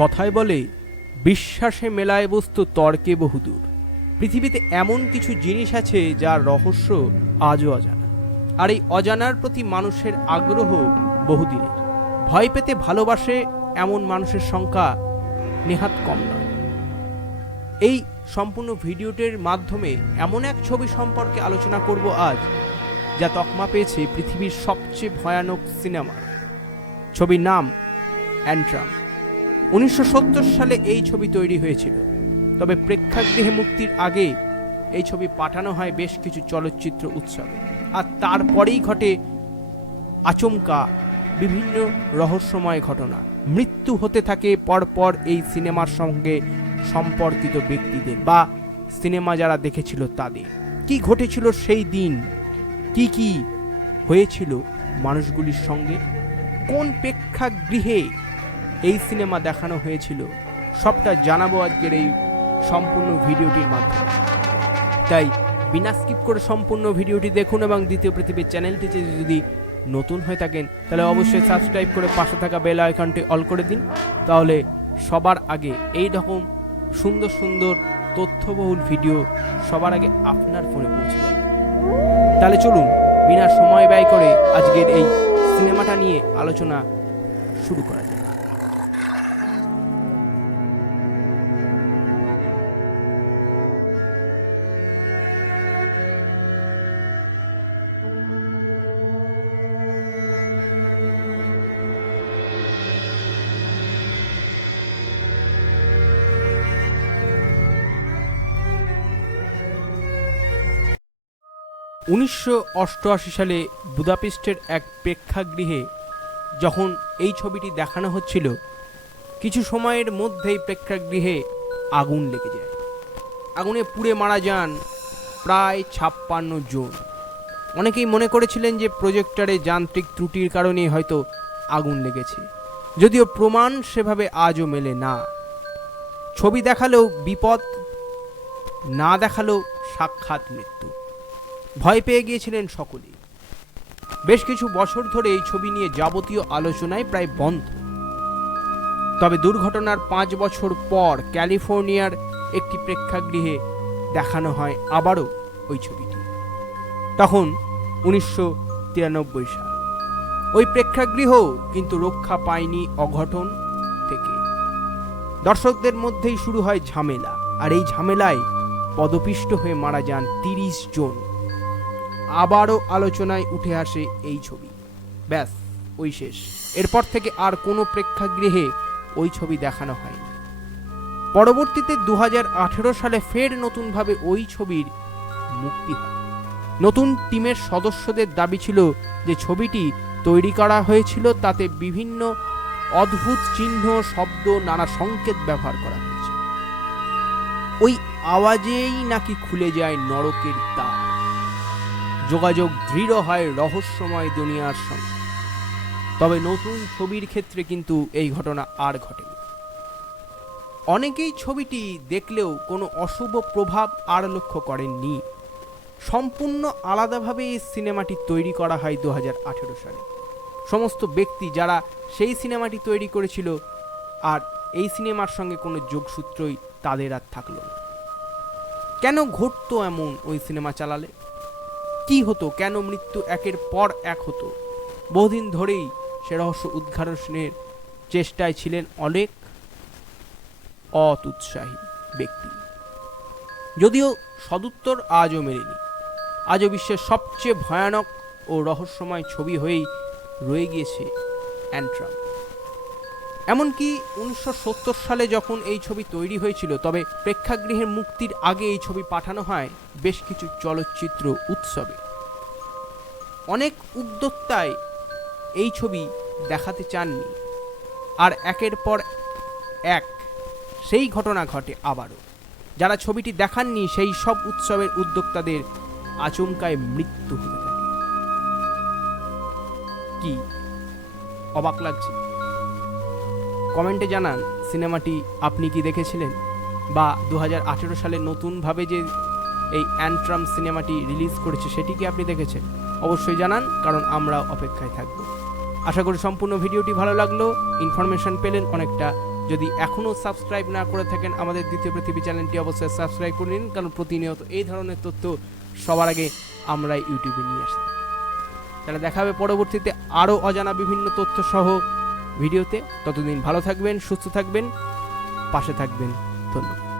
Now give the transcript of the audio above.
কথায় বলে, বিশ্বাসে মেলায় বস্তু তর্কে বহুদূর। পৃথিবীতে এমন কিছু জিনিস আছে যার রহস্য আজও অজানা, আর এই অজানার প্রতি মানুষের আগ্রহ বহুদিনের। ভয় পেতে ভালোবাসে এমন মানুষের সংখ্যা নেহাত কম নয়। এই সম্পূর্ণ ভিডিওটির মাধ্যমে এমন এক ছবি সম্পর্কে আলোচনা করব আজ, যা তকমা পেয়েছে পৃথিবীর সবচেয়ে ভয়ানক সিনেমা। ছবির নাম অ্যান্ট্রাম। 1970 সালে এই ছবি তৈরি হয়েছিল, তবে প্রেক্ষাগৃহে মুক্তির আগে এই ছবি পাঠানো হয় বেশ কিছু চলচ্চিত্র উৎসবে, আর তারপরেই ঘটে আচমকা বিভিন্ন রহস্যময় ঘটনা। মৃত্যু হতে থাকে পরপর এই সিনেমার সঙ্গে সম্পর্কিত ব্যক্তিদের বা সিনেমা যারা দেখেছিল তাদের। কি ঘটেছিল সেই দিন, কি কি হয়েছিল মানুষগুলির সঙ্গে, কোন প্রেক্ষাগৃহে এই সিনেমা দেখানো হয়েছিল, সবটা জানাবো আজকের এই সম্পূর্ণ ভিডিওটির মাধ্যমে। তাই বিনা স্কিপ করে সম্পূর্ণ ভিডিওটি দেখুন, এবং দ্বিতীয় পৃথিবীর চ্যানেলটিতে যদি নতুন হয়ে থাকেন তাহলে অবশ্যই সাবস্ক্রাইব করে পাশে থাকা বেল আইকনটি অল করে দিন, তাহলে সবার আগে এই রকম সুন্দর সুন্দর তথ্যবহুল ভিডিও সবার আগে আপনার ফোনে পৌঁছে যাবে। তাহলে চলুন বিনা সময় ব্যয় করে আজকের এই সিনেমাটা নিয়ে আলোচনা শুরু করা যায়। উনিশশো অষ্টআশি সালে বুদাপেস্টের এক প্রেক্ষাগৃহে যখন এই ছবিটি দেখানো হচ্ছিল, কিছু সময়ের মধ্যেই প্রেক্ষাগৃহে আগুন লেগে যায়। আগুনে পুড়ে মারা যান প্রায় 56 জন। অনেকেই মনে করেছিলেন যে প্রজেক্টরে যান্ত্রিক ত্রুটির কারণে হয়তো আগুন লেগেছে, যদিও প্রমাণ সেভাবে আজও মেলে না। ছবি দেখালেও বিপদ, না দেখালেও সাক্ষাৎ মৃত্যু। ভয় পেয়ে গিয়েছিলেন সকলেই। বেশ কিছু বছর ধরে এই ছবি নিয়ে যাবতীয় আলোচনায় প্রায় বন্ধ। তবে দুর্ঘটনার 5 বছর পর ক্যালিফোর্নিয়ার একটি প্রেক্ষাগৃহে দেখানো হয় আবারও ওই ছবিটি। তখন 1993 সাল। ওই প্রেক্ষাগৃহ কিন্তু রক্ষা পায়নি অঘটন থেকে। দর্শকদের মধ্যেই শুরু হয় ঝামেলা, আর এই ঝামেলায় পদপিষ্ট হয়ে মারা যান 30 জন। আবারও আলোচনায় উঠে আসে এই ছবি। ব্যাস, ওই শেষ। এরপর থেকে আর কোনো প্রেক্ষাগৃহে ওই ছবি দেখানো হয়নি। পরবর্তীতে 2018 সালে ফের নতুনভাবে ওই ছবির মুক্তি হয়। নতুন টিমের সদস্যদের দাবি ছিল যে ছবিটি তৈরি করা হয়েছিল তাতে বিভিন্ন অদ্ভুত চিহ্ন, শব্দ, নানা সংকেত ব্যবহার করা হয়েছে। ওই আওয়াজেই নাকি খুলে যায় নরকের দ্বার, যোগাযোগ দৃঢ় হয় রহস্যময় দুনিয়ার সঙ্গে। তবে নতুন ছবির ক্ষেত্রে কিন্তু এই ঘটনা আর ঘটেনি। অনেকেই ছবিটি দেখলেও কোনো অশুভ প্রভাব আর লক্ষ্য করেননি। সম্পূর্ণ আলাদাভাবে এই সিনেমাটি তৈরি করা হয় 2018 সালে। সমস্ত ব্যক্তি যারা সেই সিনেমাটি তৈরি করেছিল আর এই সিনেমার সঙ্গে কোনো যোগসূত্রই তাদের আর থাকলো না। কেন ঘটতো এমন ওই সিনেমা চালালে? কি হতো? কেন মৃত্যু একের পর এক হতো? বহুদিন ধরেই সে রহস্য উদ্ঘাটনের চেষ্টায় ছিলেন অনেক অতুৎসাহী ব্যক্তি, যদিও সদুত্তর আজও মেলেনি। আজও বিশ্বের সবচেয়ে ভয়ানক ও রহস্যময় ছবি হয়েই রয়ে গিয়েছে অ্যান্ট্রাম। এমনকি 1970 সালে যখন এই ছবি তৈরি হয়েছিল, তবে প্রেক্ষাগৃহের মুক্তির আগে এই ছবি পাঠানো হয় বেশ কিছু চলচ্চিত্র উৎসবে। অনেক উদ্যোক্তাই এই ছবি দেখাতে চাননি, আর একের পর এক সেই ঘটনা ঘটে আবারও। যারা ছবিটি দেখাননি সেই সব উৎসবের উদ্যোক্তাদের আচমকায় মৃত্যু হতে থাকে। কি অবাক লাগছে? কমেন্টে জানান সিনেমাটি আপনি কি দেখেছিলেন, বা 2018 সালে নতুনভাবে যে এই অ্যান্ট্রাম সিনেমাটি রিলিজ করেছে সেটি কি আপনি দেখেছেন? অবশ্যই জানান, কারণ আমরা অপেক্ষায় থাকব। আশা করি সম্পূর্ণ ভিডিওটি ভালো লাগলো, ইনফরমেশন পেলেন, অনেকটা যদি এখনও সাবস্ক্রাইব না করে থাকেন আমাদের দ্বিতীয় পৃথিবী চ্যানেলটি অবশ্যই সাবস্ক্রাইব করে নিন, কারণ প্রতিনিয়ত এই ধরনের তথ্য সবার আগে আমরা ইউটিউবে নিয়ে আসি। তাহলে দেখা হবে পরবর্তীতে আরও অজানা বিভিন্ন তথ্য সহ ভিডিওতে। ততদিন ভালো থাকবেন, সুস্থ থাকবেন, পাশে থাকবেন। ধন্যবাদ।